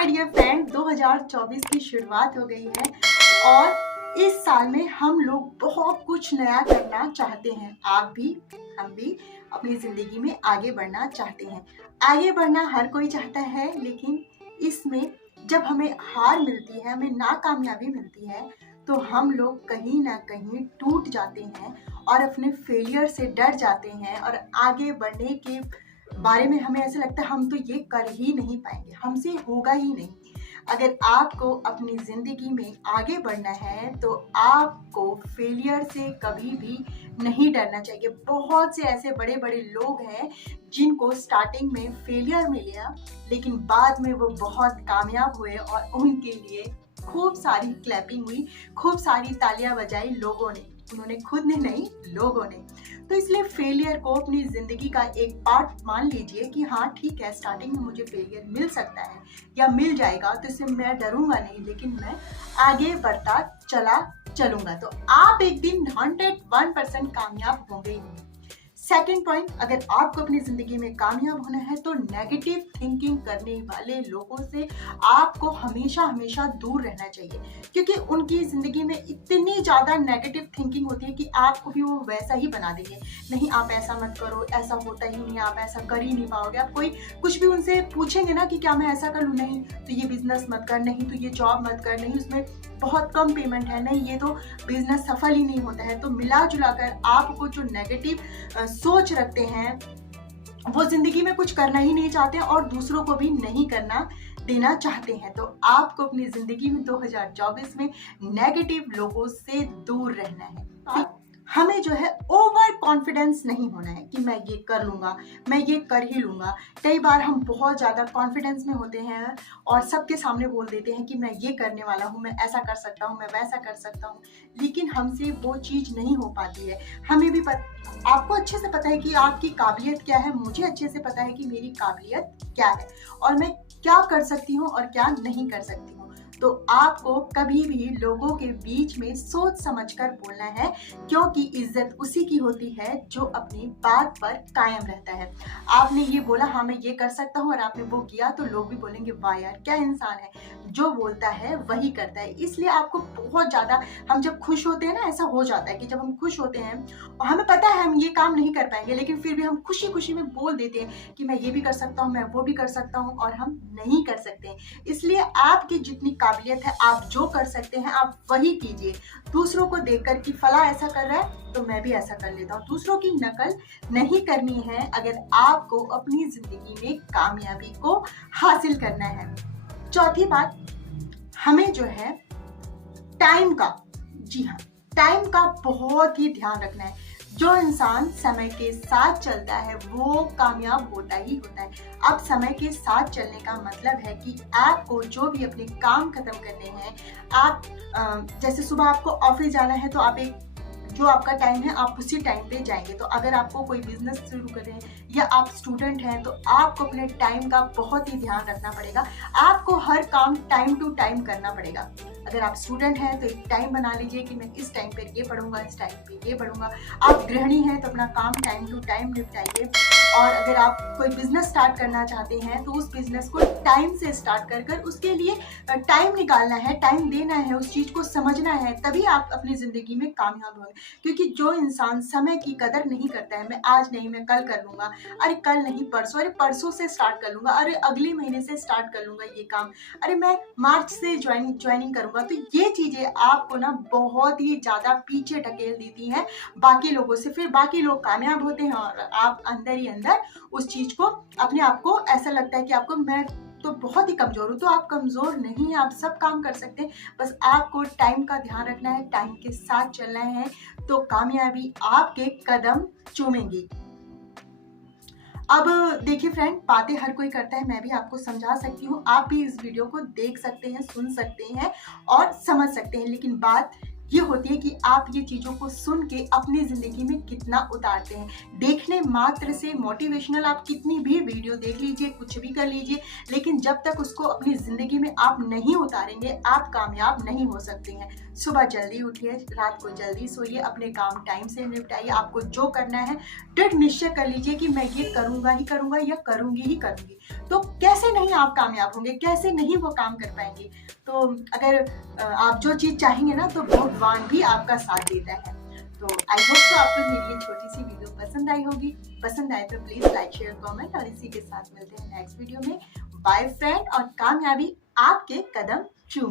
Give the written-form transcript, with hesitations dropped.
My dear friend, 2024 की शुरुआत हो गई है और इस साल में हम लोग बहुत कुछ नया करना चाहते हैं। आप भी, हम भी अपनी ज़िंदगी में आगे बढ़ना चाहते हैं। आगे बढ़ना हर कोई चाहता है, लेकिन इसमें जब हमें हार मिलती है, हमें नाकामयाबी मिलती है, तो हम लोग कहीं ना कहीं टूट जाते हैं और अपने फेलियर से डर जाते हैं और आगे बढ़ने के बारे में हमें ऐसा लगता है हम तो ये कर ही नहीं पाएंगे, हमसे होगा ही नहीं। अगर आपको अपनी ज़िंदगी में आगे बढ़ना है तो आपको फेलियर से कभी भी नहीं डरना चाहिए। बहुत से ऐसे बड़े बड़े लोग हैं जिनको स्टार्टिंग में फेलियर मिला, लेकिन बाद में वो बहुत कामयाब हुए और उनके लिए खूब सारी क्लैपिंग हुई, खूब सारी तालियां बजाई लोगों ने। उन्होंने खुद ने नहीं, लोगों ने। तो इसलिए फेलियर को अपनी जिंदगी का एक पार्ट मान लीजिए कि हाँ ठीक है, स्टार्टिंग में मुझे फेलियर मिल सकता है या मिल जाएगा, तो इससे मैं डरूंगा नहीं, लेकिन मैं आगे बढ़ता चलूंगा। तो आप एक दिन 101% कामयाब होंगे ही होंगे। सेकेंड पॉइंट, अगर आपको अपनी जिंदगी में कामयाब होना है तो नेगेटिव थिंकिंग करने वाले लोगों से आपको हमेशा हमेशा दूर रहना चाहिए, क्योंकि उनकी जिंदगी में इतनी ज्यादा नेगेटिव थिंकिंग होती है कि आपको भी वो वैसा ही बना देंगे। नहीं, आप ऐसा मत करो, ऐसा होता ही नहीं, आप ऐसा कर ही नहीं पाओगे। आप कोई कुछ भी उनसे पूछेंगे ना कि क्या मैं ऐसा कर लूँ, नहीं तो ये बिजनेस मत कर, नहीं तो ये जॉब मत कर, नहीं उसमें बहुत कम पेमेंट है, नहीं ये तो बिजनेस सफल ही नहीं होता है। तो मिला जुला कर आपको जो नेगेटिव सोच रखते हैं वो जिंदगी में कुछ करना ही नहीं चाहते और दूसरों को भी नहीं करना देना चाहते हैं। तो आपको अपनी जिंदगी में 2024 में नेगेटिव लोगों से दूर रहना है। हमें जो है ओवर कॉन्फिडेंस नहीं होना है कि मैं ये कर लूँगा, मैं ये कर ही लूँगा। कई बार हम बहुत ज़्यादा कॉन्फिडेंस में होते हैं और सबके सामने बोल देते हैं कि मैं ये करने वाला हूँ, मैं ऐसा कर सकता हूँ, मैं वैसा कर सकता हूँ, लेकिन हमसे वो चीज़ नहीं हो पाती है। हमें भी आपको अच्छे से पता है कि आपकी काबिलियत क्या है, मुझे अच्छे से पता है कि मेरी काबिलियत क्या है और मैं क्या कर सकती हूँ और क्या नहीं कर सकती हूँ। तो आपको कभी भी लोगों के बीच में सोच समझकर बोलना है, क्योंकि इज्जत उसी की होती है जो अपनी बात पर कायम रहता है। आपने ये बोला हाँ मैं ये कर सकता हूँ और आपने वो किया, तो लोग भी बोलेंगे वाह यार क्या इंसान है, जो बोलता है वही करता है। इसलिए आपको बहुत ज्यादा, हम जब खुश होते हैं ना, ऐसा हो जाता है कि जब हम खुश होते हैं और हमें पता है हम ये काम नहीं कर पाएंगे, लेकिन फिर भी हम खुशी खुशी में बोल देते हैं कि मैं ये भी कर सकता हूँ, मैं वो भी कर सकता हूँ, और हम नहीं कर सकते। इसलिए आपकी जितनी काबिलियत है, आप जो कर सकते हैं आप वही कीजिए। दूसरों को देखकर कि फला ऐसा कर रहा है तो मैं भी ऐसा कर लेता हूँ, दूसरों की नकल नहीं करनी है अगर आपको अपनी जिंदगी में कामयाबी को हासिल करना है। चौथी बात, हमें जो है टाइम का, जी हाँ, टाइम का बहुत ही ध्यान रखना है। जो इंसान समय के साथ चलता है वो कामयाब होता ही होता है। अब समय के साथ चलने का मतलब है कि आपको जो भी अपने काम खत्म करने हैं, आप जैसे सुबह आपको ऑफिस जाना है तो आप एक जो आपका टाइम है आप उसी टाइम पे जाएंगे। तो अगर आपको कोई बिजनेस शुरू कर रहे हैं या आप स्टूडेंट हैं तो आपको अपने टाइम का बहुत ही ध्यान रखना पड़ेगा। आपको हर काम टाइम टू टाइम करना पड़ेगा। अगर आप स्टूडेंट हैं तो एक टाइम बना लीजिए कि मैं इस टाइम पे ये पढ़ूंगा, इस टाइम पे ये पढ़ूंगा। आप गृहिणी हैं तो अपना काम टाइम टू टाइम निपटाइए। और अगर आप कोई बिजनेस स्टार्ट करना चाहते हैं तो उस बिजनेस को टाइम से स्टार्ट कर उसके लिए टाइम निकालना है, टाइम देना है, उस चीज को समझना है, तभी आप अपनी जिंदगी में कामयाब होंगे। क्योंकि जो इंसान समय की कदर नहीं करता है, मैं आज नहीं मैं कल कर लूंगा, अरे कल नहीं परसों, अरे परसों से स्टार्ट कर लूंगा, अरे अगले महीने से स्टार्ट कर लूंगा ये काम, अरे मैं मार्च से ज्वाइनिंग करूंगा, तो ये चीजें आपको ना बहुत ही ज्यादा पीछे ढकेल देती हैं बाकी लोगों से। फिर बाकी लोग कामयाब होते हैं और आप अंदर ही अंदर उस चीज को, अपने आप को ऐसा लगता है कि आपको मैं तो बहुत ही कमजोर हूँ। तो आप कमजोर नहीं हैं, आप सब काम कर सकते हैं, बस आपको टाइम का ध्यान रखना है, टाइम के साथ चलना है, तो कामयाबी आपके कदम चूमेगी। अब देखिए फ्रेंड, बातें हर कोई करता है, मैं भी आपको समझा सकती हूँ, आप भी इस वीडियो को देख सकते हैं, सुन सकते हैं और समझ सकते हैं, लेकिन बात ये होती है कि आप ये चीज़ों को सुन के अपनी ज़िंदगी में कितना उतारते हैं। देखने मात्र से मोटिवेशनल आप कितनी भी वीडियो देख लीजिए, कुछ भी कर लीजिए, लेकिन जब तक उसको अपनी ज़िंदगी में आप नहीं उतारेंगे, आप कामयाब नहीं हो सकते हैं। सुबह जल्दी उठिए, रात को जल्दी सोइए, अपने काम टाइम से निपटाइए। आपको जो करना है दृढ़ निश्चय कर लीजिए कि मैं ये करूँगा ही करूँगा या करूँगी ही करूँगी। तो कैसे नहीं आप कामयाब होंगे, कैसे नहीं वो काम कर पाएंगे। तो अगर आप जो चीज़ चाहेंगे ना, तो भगवान भी आपका साथ देता है। तो आई होप तो आपको मेरी ये छोटी सी वीडियो पसंद आई होगी। पसंद आए तो प्लीज़ लाइक शेयर कमेंट, और इसी के साथ मिलते हैं नेक्स्ट वीडियो में। बाय फ्रेंड, और कामयाबी आपके कदम